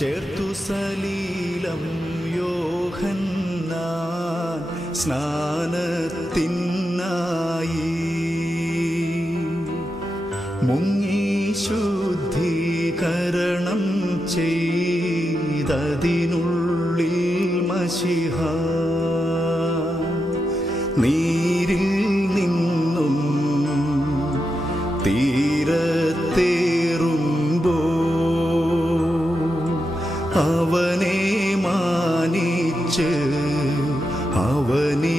ചേർത്തു സലീലം യോഹന്നാൻ സ്നാനത്തിനായി മുങ്ങി ശുദ്ധീകരണം ചെയ്തതിനുള്ളിൽ മശിഹ നീരിൽ നിന്നും തീരത്തേറുമ്പോ അവനെ മാനിച്ച് അവനിയുമമ്പരവും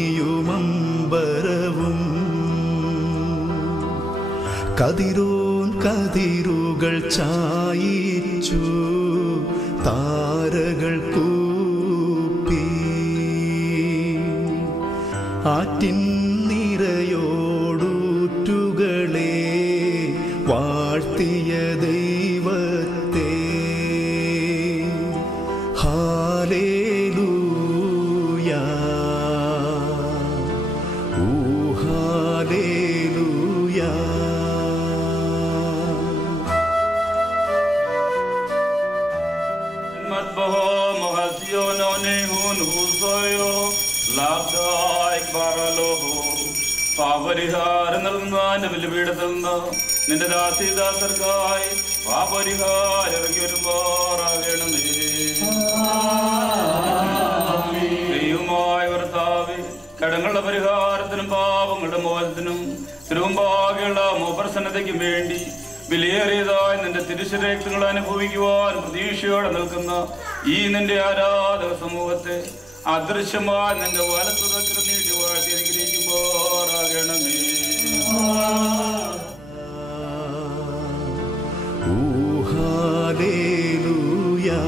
കതിരോൻ കതിരുകൾ ചായിച്ചു താരകൾ കൂപ്പി ആറ്റിൻ നിരയോടൂറ്റുകളെ വാഴ്ത്തിയ ദൈവത്തെ ഹാലേലൂയാ ഓ ഹാലേലൂയാ. പാപരിഹാരം നൽകുന്ന ബലിപീഠത്തിൽ നിന്ന് നിന്റെ ദാസീദാസർക്കായി പാപരിഹാരം ഇറങ്ങി വരുമ്പോറാകണമേ. ദൈവമായ കർത്താവേ, കടങ്ങളുടെ പരിഹാരത്തിനും പാപങ്ങളുടെ മോചനത്തിനും തിരുമുമ്പാകെയുള്ള മോപ്രസന്നതയ്ക്കും വേണ്ടി വിലയേറിയതായി നിന്റെ തിരുശരക്തങ്ങൾ അനുഭവിക്കുവാൻ പ്രതീക്ഷയോടെ നിൽക്കുന്ന ഈ നിന്റെ ആരാധക സമൂഹത്തെ അദൃശ്യമായി നിന്റെ വലത്തുറച്ചിൽ നീട്ടി വാഴ്ത്തി അനുഗ്രഹിക്കുമ്പോറാകണമേ. ഓ ഹാലേലൂയാ.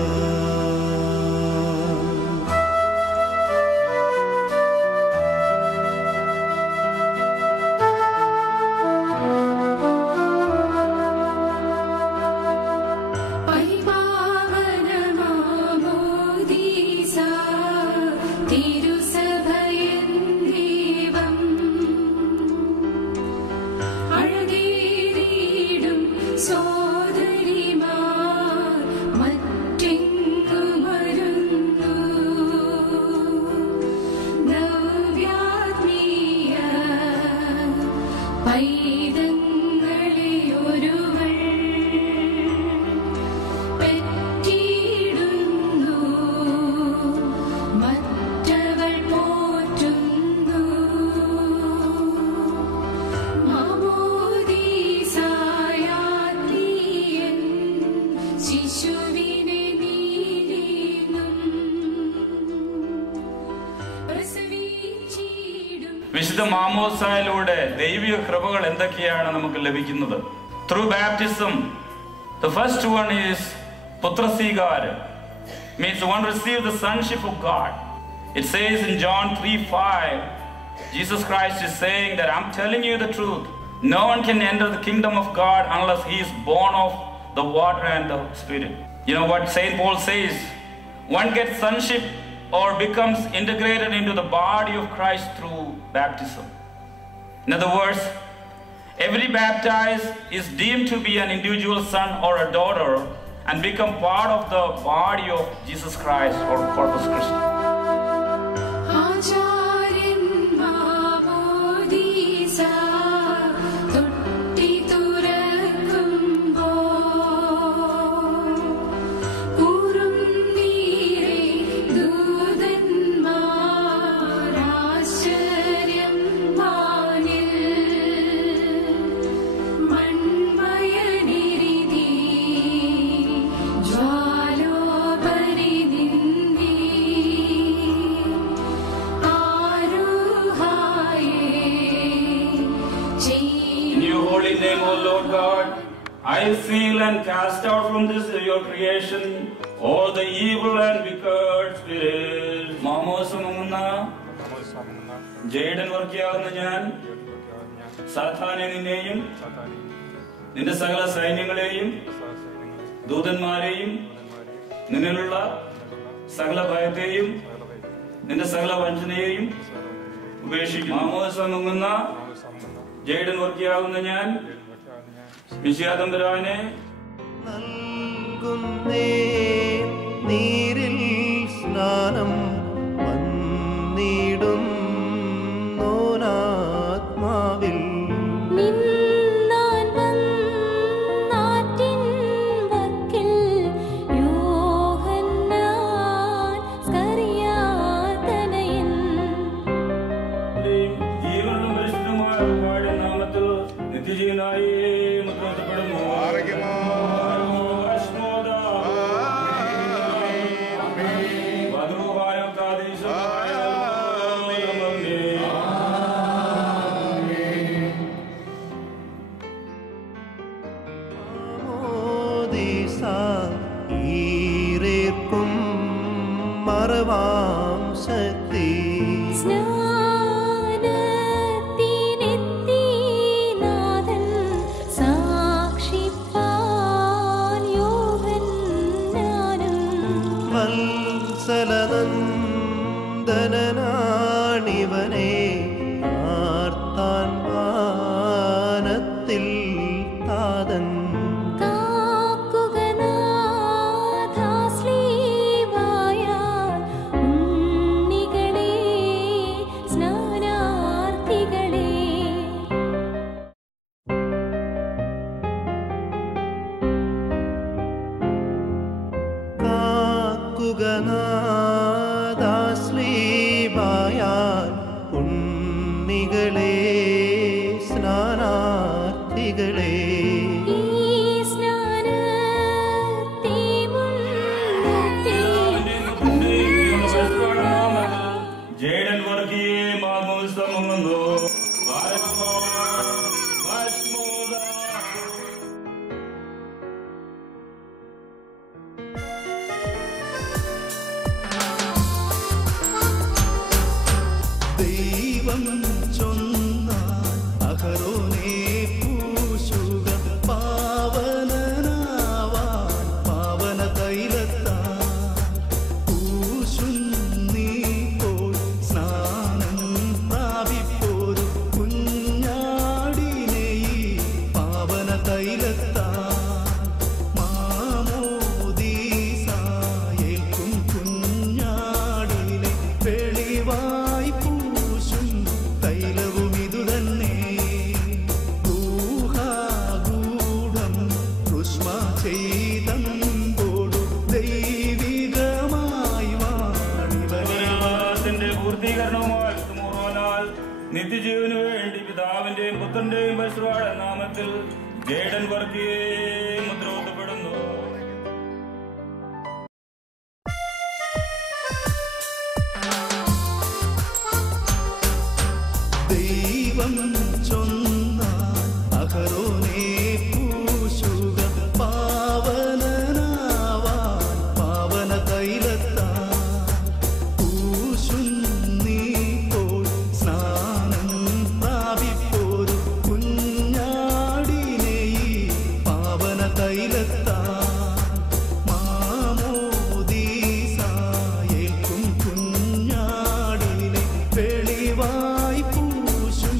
വിശുദ്ധ മാമോസായിലൂടെ ദൈവിക കൃപകൾ എന്തൊക്കെയാണ് നമുക്ക് ലഭിക്കുന്നത്? Through baptism, the first one is putraswikaram, means one receives the sonship of God. It says in John 3:5, Jesus Christ is saying that I'm telling you the truth. No one can enter the kingdom of God unless he is born of the water and the Spirit. You know what Saint Paul says? One gets sonship or becomes integrated into the body of Christ through baptism. In other words, every baptized is deemed to be an individual son or a daughter and become part of the body of Jesus Christ or Corpus Christi. I seal and cast out from this your creation all the evil and wicked spirits. മാമോസമുങ്ങുന്ന ജേഡൻ വർക്കിയാകുന്ന ഞാൻ സാത്താനെ നിന്നെയും നിന്റെ സകല സൈന്യങ്ങളെയും ദൂതന്മാരെയും നിന്നിലുള്ള സകല ഭയത്തെയും നിന്റെ സകല വഞ്ചനയെയും ഉപേക്ഷിക്കും. മാമോസമുങ്ങുന്ന ജേഡൻ വർക്കിയാകുന്ന ഞാൻ മിശിഹാ തമ്പുരാനെ നൽകുന്നേ നീരിൽ സ്നാനം വന്നിടും നോനാത്മാവിൽ നിന്നാൻ വന്നാറ്റിൻ വക്കിൽ യോഹന്നാൻ സ്കറിയാതനയൻ ജീവനും പരിശുദ്ധമായ ഉറപ്പാടിൻ നാമത്തിൽ നിത്യജീവനായി മുദ്രപ്പെടുന്നു. ഈരേർക്കും മറവാം ശക്തി സ്നാനത്തിനെത്തി നാഥൻ സാക്ഷിപ്പാൻ യോഹന്നാനും വത്സലനന്ദനാണിവനെ ആർത്താൻ വാനത്തിൽ താതൻ ുഗനാദാശ്ലീബായാൽ ഉണ്ണികളെ സ്നാനാർത്ഥികളെ ജേഡൻ വർഗീയെ മാമോസ്തമുങ്ങുന്നു. ദൈവം ചൊന്നാൻ അഹരോനെ പൂശുക പാവനനാവാൻ പാവന തൈലത്താൻ പൂശും നീ പോൽ സ്നാനം പ്രാപിപ്പോരു കുഞ്ഞാടിനെ പാവന തൈലത്താൻ മാമോദീസായേൽക്കും കുഞ്ഞാടിനെ വെളിവായി പൂശും തൈലവും ഇതുതന്നെ ഊഹാഗൂഢം രുഷ്മ ചെയ്തമ്പോടു ദൈവികമായി ത്തിന്റെ പൂർത്തീകരണവുമായി മൂറോനാൽ നിത്യജീവനു വേണ്ടി പിതാവിന്റെയും പുത്രന്റെയും പരിശുദ്ധ നാമത്തിൽ ജേഡൻ വർഗീയെ മുദ്രപ്പെടുന്നു. ദൈവം ചൊന്നാൻ അഹരോനെ പൂശുക പാവനനാവാൻ പാവന തൈലത്താൻ പൂശും നീ പോൽ സ്നാനം പ്രാപിപ്പോരു കുഞ്ഞാടിനെ പാവന തൈലത്താൻ മാമോദീസായേൽക്കും കുഞ്ഞാടിനെ വെളിവായി പൂശും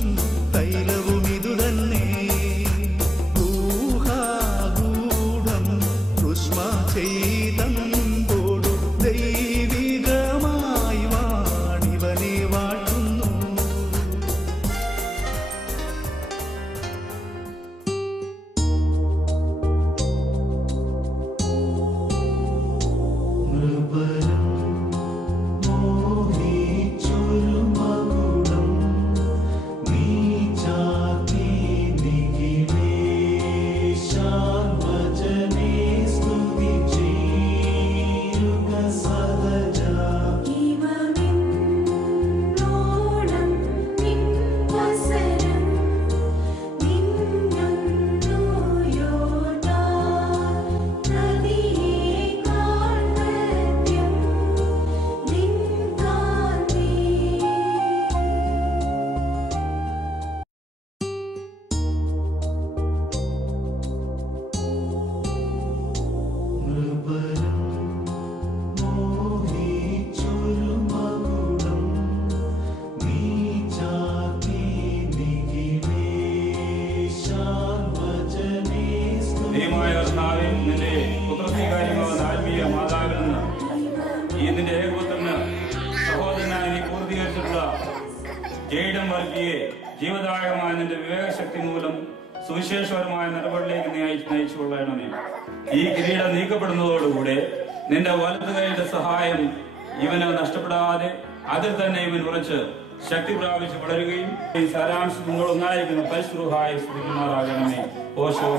ജയ്ഡം വർഗീയെ ജീവദായകമായ നിന്റെ വിവേകശക്തി മൂലം സുവിശേഷപരമായ നിലപാടിലേക്ക് നയിച്ചു കൊള്ളണമേ. ഈ കിരീടം നീക്കപ്പെടുന്നതോടുകൂടെ നിന്റെ വലതുകൈയുടെ സഹായം ഇവന് നഷ്ടപ്പെടാതെ അതിൽ തന്നെ ഇവൻ ഉറച്ച് ശക്തി പ്രാപിച്ച് വളരുകയും ഈ സാരാംശം നിങ്ങൾ ഒന്നായിരിക്കുന്ന പരിശുദ്ധായി സ്തുതിക്കുമാറാകണമേ. ഓശോ